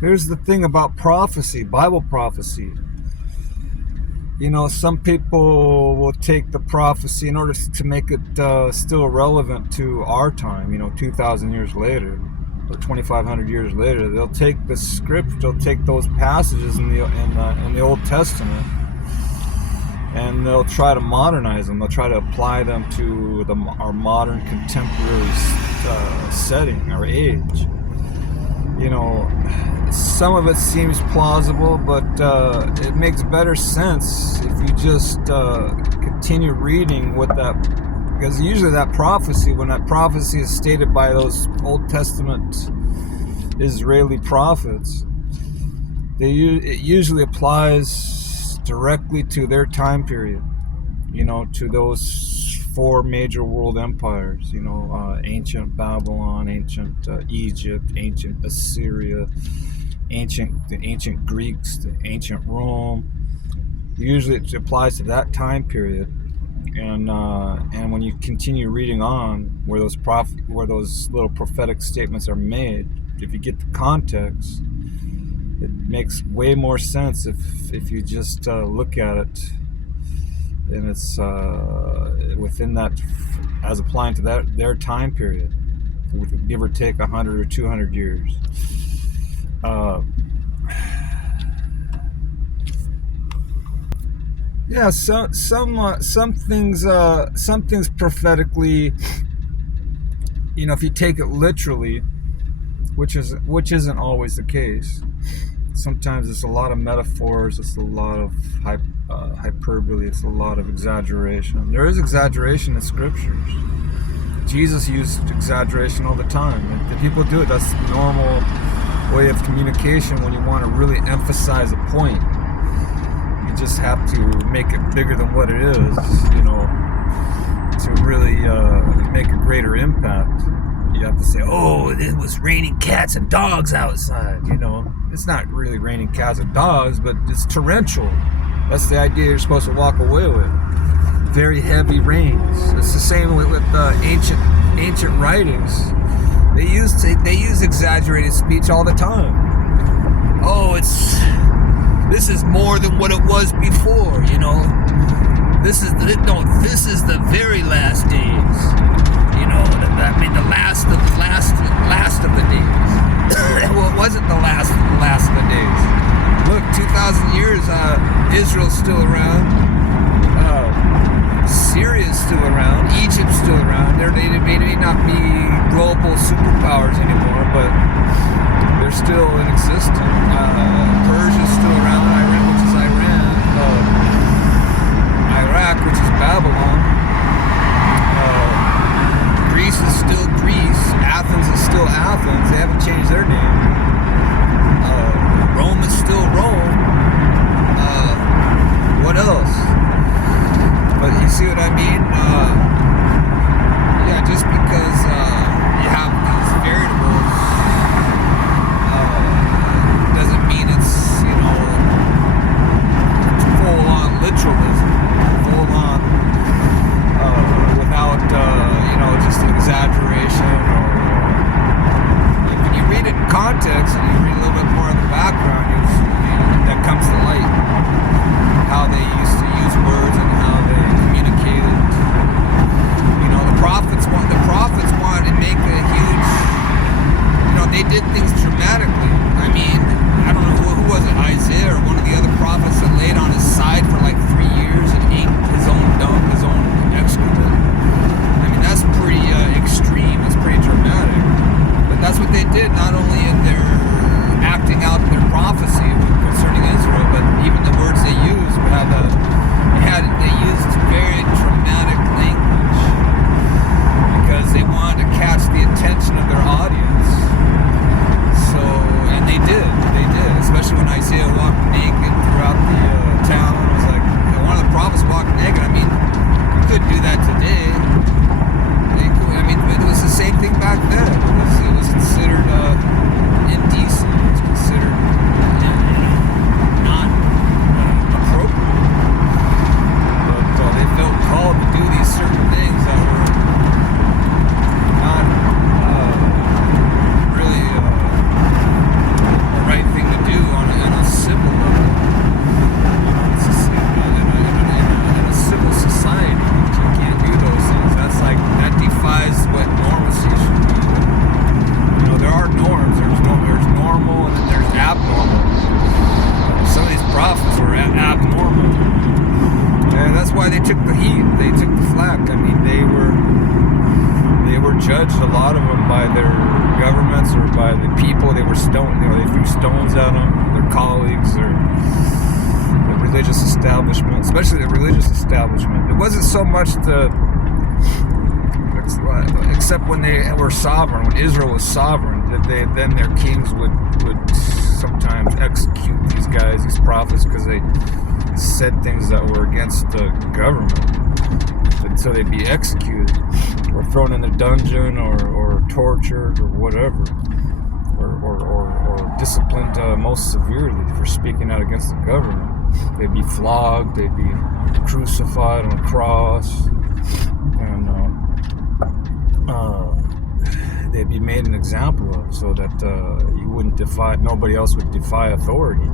Here's the thing about prophecy, Bible prophecy. Some people will take the prophecy in order to make it still relevant to our time, 2,000 years later or 2,500 years later. They'll take the script, they'll take those passages in the Old Testament, and they'll try to modernize them. They'll try to apply them to our modern contemporary setting, our age. Some of it seems plausible, but it makes better sense if you just continue reading what that, because usually that prophecy, when that prophecy is stated by those Old Testament Israeli prophets, it usually applies directly to their time period, to those four major world empires, ancient Babylon, ancient Egypt, ancient Assyria, the ancient Greeks, the ancient Rome. Usually it applies to that time period, and when you continue reading on where those little prophetic statements are made, if you get the context, it makes way more sense if you just look at it, and it's within that, as applying to their time period, give or take 100 or 200 years. Some things prophetically, if you take it literally, which isn't always the case. Sometimes it's a lot of metaphors, it's a lot of hyperbole, it's a lot of exaggeration. There is exaggeration in scriptures. Jesus used exaggeration all the time, and the people do it. That's the normal way of communication when you want to really emphasize a point. You just have to make it bigger than what it is, to really make a greater impact. You have to say, oh, it was raining cats and dogs outside, It's not really raining cats and dogs, but it's torrential. That's the idea you're supposed to walk away with. Very heavy rains. It's the same with ancient writings. They use exaggerated speech all the time. Oh, this is more than what it was before, This is the very last days. The last of the days. Well, it wasn't the last of the days. Look, 2,000 years, Israel's still around. Syria's still around. Egypt's still around. They may not be global superpowers anymore, but they're still in existence. Persia's still around. Iran, which is Iran. Iraq, which is Babylon. Greece is still Greece. Athens is still Athens. They haven't changed their name. Rome is still Rome. What else? But you see what I mean? Just because you have these variables, they threw stones at them, their colleagues, or the religious establishment, especially the religious establishment. It wasn't so much except when they were sovereign, when Israel was sovereign, that then their kings would sometimes execute these guys, these prophets, because they said things that were against the government. And so they'd be executed, or thrown in a dungeon, or tortured, or whatever, or disciplined most severely for speaking out against the government. They'd be flogged, they'd be crucified on a cross, and they'd be made an example of, so that you wouldn't nobody else would defy authority.